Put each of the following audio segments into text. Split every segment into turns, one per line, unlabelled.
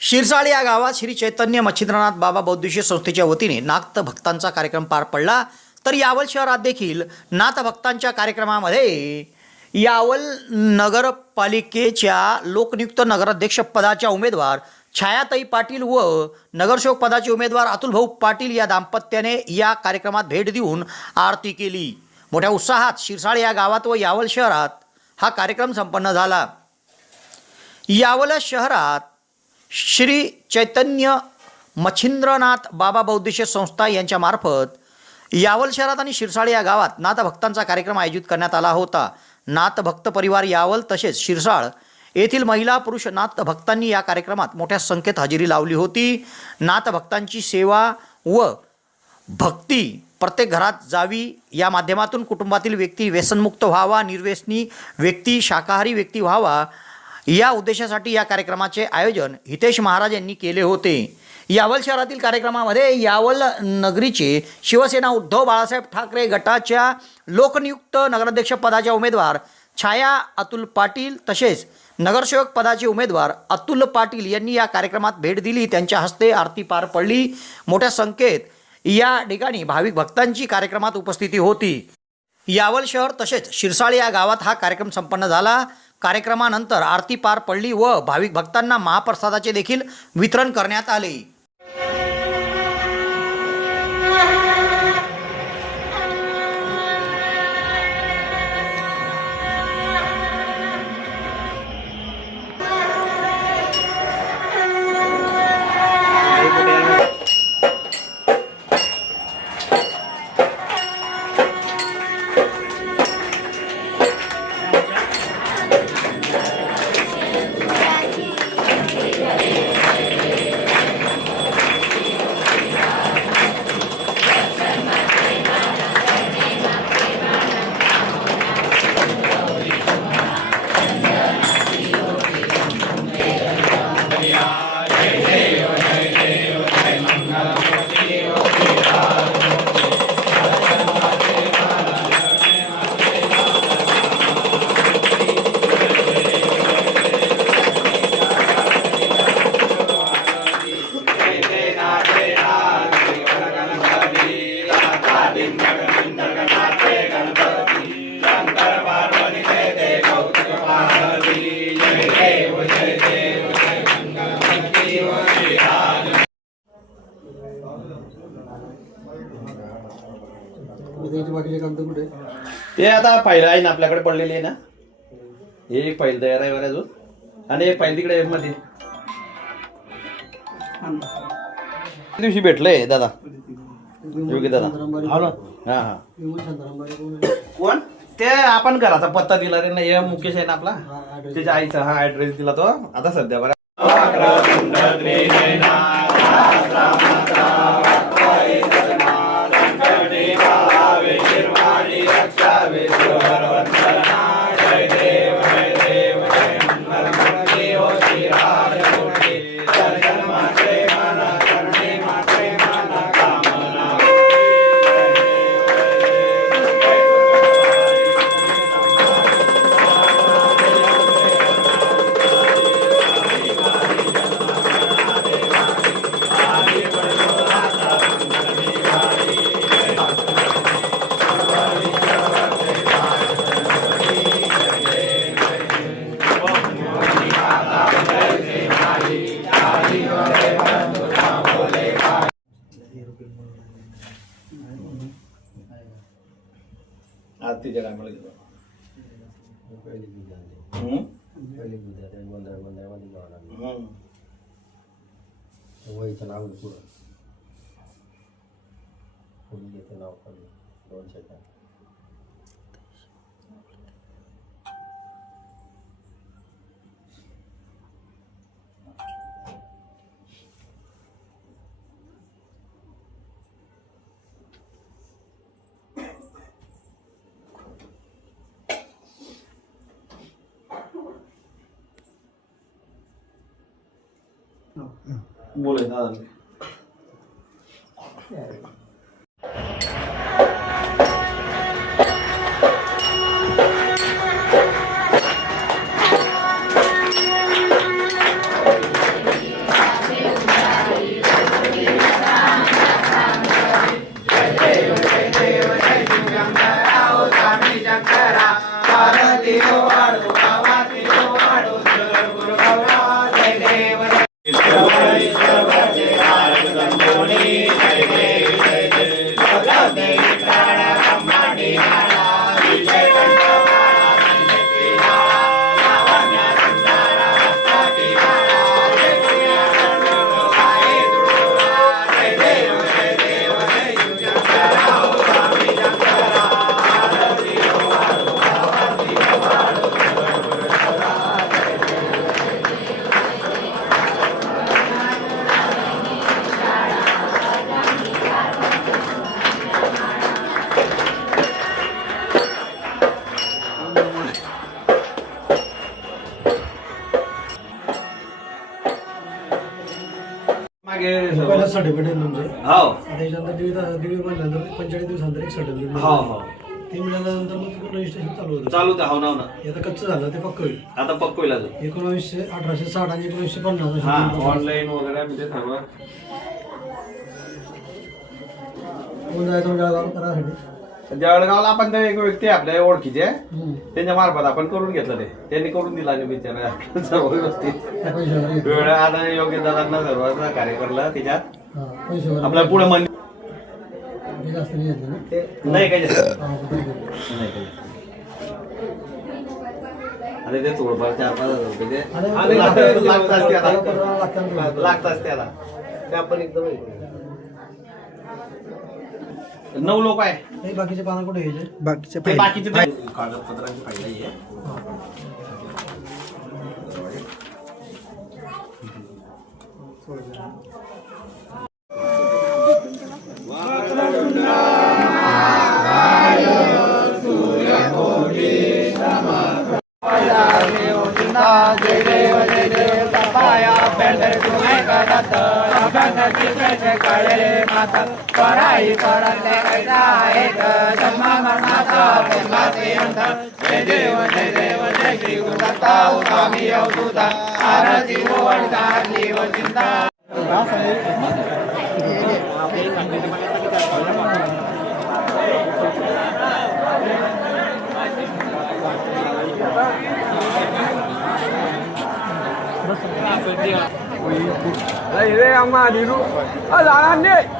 शिरसाळ या गावात श्री चैतन्य मच्छिंद्रनाथ बाबा बौद्धिशी संस्थेच्या वतीने नाथ भक्तांचा कार्यक्रम पार पडला. तर यावल शहरात देखील नाथ भक्तांच्या कार्यक्रमामध्ये यावल नगरपालिकेच्या लोकनियुक्त नगराध्यक्ष पदाच्या उमेदवार छायाताई पाटील व नगरसेवक पदाचे उमेदवार अतुलभाऊ पाटील या दाम्पत्याने या कार्यक्रमात भेट देऊन आरती केली. मोठ्या उत्साहात शिरसाळ या गावात व यावल शहरात हा कार्यक्रम संपन्न झाला. यावल शहरात श्री चैतन्य मच्छिंद्रनाथ बाबा बौद्धिश संस्था यांच्यामार्फत यावल शहरात आणि शिरसाळ या गावात नाथभक्तांचा कार्यक्रम आयोजित करण्यात आला होता. नाथभक्त परिवार यावल तसेच शिरसाळ येथील महिला पुरुष नाथ भक्तांनी या कार्यक्रमात मोठ्या संख्येत हजेरी लावली होती. नाथ भक्तांची सेवा व भक्ती प्रत्येक घरात जावी या माध्यमातून कुटुंबातील व्यक्ती व्यसनमुक्त व्हावा निर्व्यसनी व्यक्ती शाकाहारी व्यक्ती व्हावा या उद्देशासाठी या कार्यक्रमाचे आयोजन हितेश महाराज यांनी केले होते. यावल शहरातील कार्यक्रमामध्ये यावल नगरीचे शिवसेना उद्धव बाळासाहेब ठाकरे गटाच्या लोकनियुक्त नगराध्यक्षपदाच्या उमेदवार छाया अतुल पाटील तसेच नगरसेवक पदाचे उमेदवार अतुल पाटील यांनी या कार्यक्रमात भेट दिली. त्यांच्या हस्ते आरती पार पडली. मोठ्या संख्येत या ठिकाणी भाविक भक्तांची कार्यक्रमात उपस्थिती होती. यावल शहर तसेच शिरसाळ या गावात हा कार्यक्रम संपन्न झाला. कार्यक्रमानंतर आरती पार पडली व भाविक भक्तांना महाप्रसादाचे देखील वितरण करण्यात आले.
ते आता पहिलं आहे ना आपल्याकडे पडलेली आहे ना. हे एक फाईल तयार आहे बरं अजून. आणि एक फाईल तिकडे आहे मध्ये. दिवशी भेटलंय दादा? योगी दादा. हा हा. कोण? ते आपण घराचा पत्ता दिला रे ना हे मुकेश आहे ना आपला. त्याच्या आईचा हा ऍड्रेस दिला तो. आता सध्या बरं. જાતિ જરા મળી ગયો હમ?
વહી ચલાવું પૂરો પૂરી રીતે ના કરી લોન છે
ત્યાં दादा घे
सर्टिफिकेट तुमचं
हो.
आता त्याच्यानंतर दीड दीड महिन्यानंतर पंचेचाळीस दिवसानंतर एक सर्टिफिकेट
हो हो.
ते मिळाल्यानंतर मग तिकडे रजिस्ट्रेशन चालू होतं.
चालू द्या हो ना हो ना.
हे आता कच्चं झालं ते पक्क होईल.
आता पक्क होईल अजून.
एकोणावीसशे अठराशे साठ आणि एकोणीसशे पन्नास
हा.
दोन
ऑनलाईन वगैरे म्हणजे सर्व.
कोण जायचं म्हणजे जळगाव? करायसाठी
जळगावला आपण ते एक व्यक्ती आहे आपल्या ओळखीचे.
हम्म.
त्यांच्या मार्फत आपण करून घेतलं ते. त्यांनी करून दिला आणि बिचारा. सर्व व्यवस्थित
त्या पैशावर घेतलं.
वेळ आता योग्य दादांना सर्व कार्य करलं त्याच्यात.
हा,
आपल्या पुढे मन
नाही
काही. अरे ते थोडंफार चार पाच हजार रुपये ते आता.
लागतं
त्याला ते आपण एकदम नऊ लोक आहे.
बाकीचे पानं कुठे घ्यायचे?
बाकीचे
बाकीचे कागदपत्रांची फाईल आहे
पराई पडले कैसा एक जन्मा मरणाचा पुन्हा श्रीमंत जय देव जय देव जय श्री गुरुदत्ता स्वामी अवधूता आरती ओवण तारली व चिंता Đây đây ông mà đi luôn. Ở là anh đi.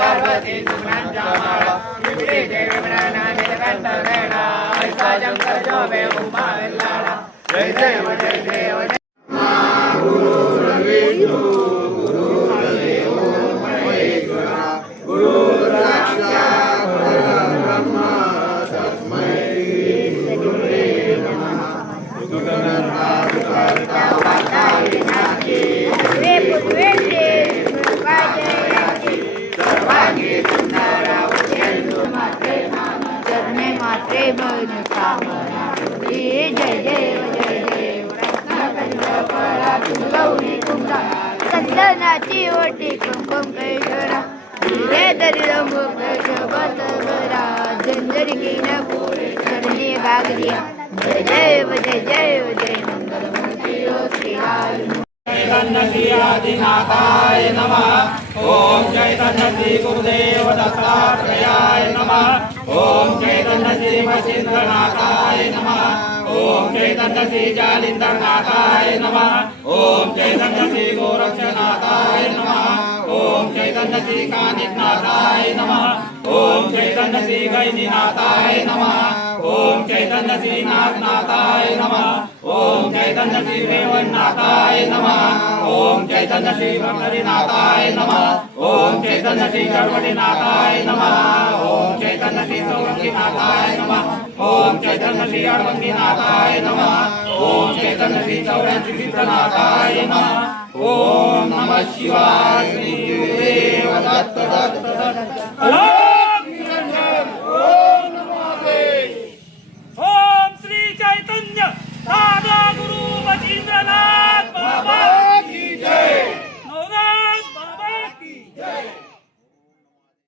Parvati Suman ஜாமாரா இப்படி தேவனா நிலவன் தரடா ஐசாஜம் கஜோவே உமா எல்லாடா ஜெய ஜெய ஜெய ஜெய चंदनाची ओटी कुंकुम कैशोरा हिरे बरा चरणी गागरिया जय जय जय
आदिनाथाय नमः ओम चैतन्य श्री गुरुदेव दत्तात्रेयाय नमः. ओम चैतन्य श्री नमः. ओम चैतन्य श्री जालिंदरनाथाय नमः। ओम चैतन्य श्री गोरक्षनाथाय नमः। ओम चैतन्य श्री कानिकनाथाय नमः। ओम चैतन्य श्री गैनीनाथाय नमः। ओम चैतन्य श्री नागनाथाय नमः। ओम चैतन्य श्री रेवणनाथाय नमः। ओम चैतन्य श्री पंढरीनाथाय नमः। ओम चैतन्य श्री गणपतीनाथाय नमः। ओम चैतन्य श्री चौरंगीनाथाय नमः। ओम चैतन्य श्री अडवंगीनाथाय नमः। ओम चैतन्य श्री चौऱ्यासी सिद्धनाथाय नमः। ओम नमः शिवाय श्री गुरुदेव दत्त दत्त।